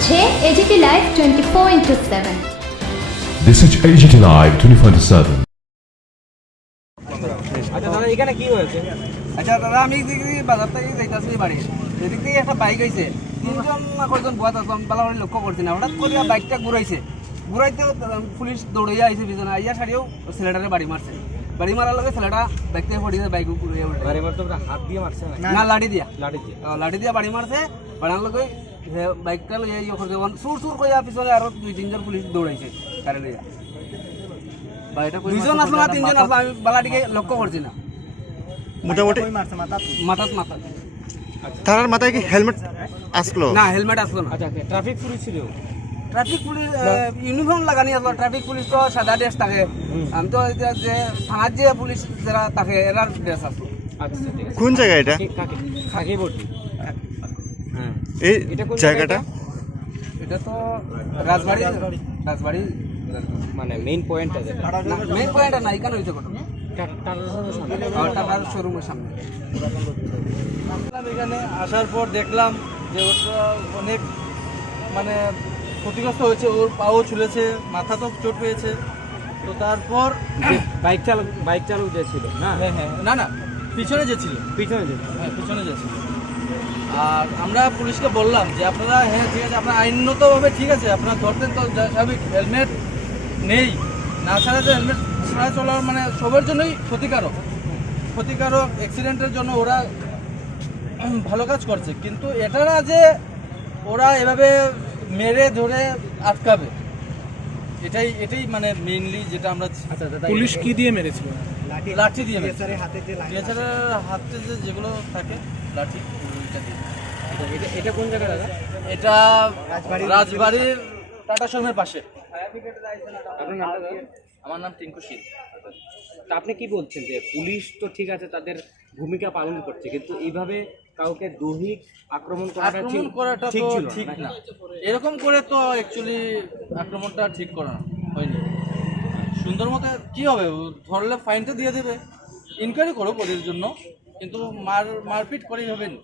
হচ্ছে AGT live 24/7। This is AGT Live 24/7. আচ্ছা দাদা এখানে কি হয়েছে? আচ্ছা দাদা আমি বাজার থেকে যাইতাছি বাড়ি, এদিক থেকে একটা বাইক আইছে, তিনজন না কয়জন বুয়াত আসলাম বালাবাড়ি লক্ষ্য করছি না, হঠাৎ করে বাইকটা ঘুরাইতেও পুলিশ দৌড়াইয়া আইছে পিছনে, আইয়া সারিয়েও ছেলেটারে বাড়ি মারছে। বাড়ি মারার লগে ছেলেটা বাইক থেকে পড়িয়েছে, বাইক ঘুরিয়ে উল্টে বাড়ি মারতে হাত দিয়ে মারছে না লাঠি দিয়া লাঠি দিয়ে বাড়ি মারছে। বাড়ার লগে বাইকটা লইয়া ইয়ে করতে সুর সুর কইয়া পিছনে আরো 2-3 জন পুলিশ দৌড়াইছে কারে লইয়া। দুইজন আসলো না তিনজন আসলো, আমি বালাটিকে লক্ষ্য করছি না। মোটামুটি মাথাত তার মাথায় কি হেলমেট আসলো? না, হেলমেট আসলো না। আচ্ছা ট্রাফিক পুলিশ ছিল? ট্রাফিক পুলিশ ইউনিফর্ম লাগানি আসলো। ট্রাফিক পুলিশ তো সাদা ড্রেস থাকে, আমি তো যে থানার যে পুলিশ যারা থাকে এরার ড্রেস আসলো। আচ্ছা ঠিক আছে। কোন জায়গা এটা? কাকে ভর্তি? হ্যাঁ এই এটা কোন জায়গাটা? এটা তো রাজবাড়ি মানে মেইন পয়েন্ট আছে। মেইন পয়েন্ট না, এখানে হয়েছে ঘটনা টাটার শোরুমের সামনে। এখানে আসার পর দেখলাম যে ওটা অনেক মানে ক্ষতিগ্রস্ত হয়েছে, ওর পাও ছুলেছে, মাথা তো চোট পেয়েছে। তো তারপর বাইক চালক যে ছিল না? হ্যাঁ না পিছনে যে ছিল, পিছনে পিছনে যে ছিল। আর আমরা পুলিশকে বললাম যে আপনারা হ্যাঁ ঠিক আছে, আপনার আইনতভাবে ঠিক আছে, আপনারা ধরতেন তো স্বাভাবিক, হেলমেট নেই না ছাড়া যে হেলমেট ছাড়া চলার মানে সবার জন্যই ক্ষতিকারক অ্যাক্সিডেন্টের জন্য ওরা ভালো কাজ করছে, কিন্তু এটা না যে ওরা এভাবে মেরে ধরে আটকাবে। এটাই মানে মেইনলি যেটা আমরা। পুলিশ কি দিয়ে মেরেছিল? লাঠি দিয়ে হাতে যেগুলো থাকে লাঠি, এটা কোন জায়গা দাদা? এটা রাজবাড়ির টাটা শোরুমের পাশে। আপনার নামটা দাদা? আমার নাম টিঙ্কু শীল। তা আপনি কি বলছেন যে পুলিশ তো ঠিক আছে তাদের ভূমিকা পালন করছে, কিন্তু এইভাবে কাউকে দৈহিক আক্রমণ করাটা ঠিক তো ছিল ঠিক না। এরকম করে তো অ্যাকচুয়ালি আক্রমণটা ঠিক করা হয়নি। সুন্দর মতো কি হবে, ধরলে ফাইনটা দিয়ে দেবে, ইনকোয়ারি করো ওদের জন্য, কিন্তু মারপিট করেই হবে না।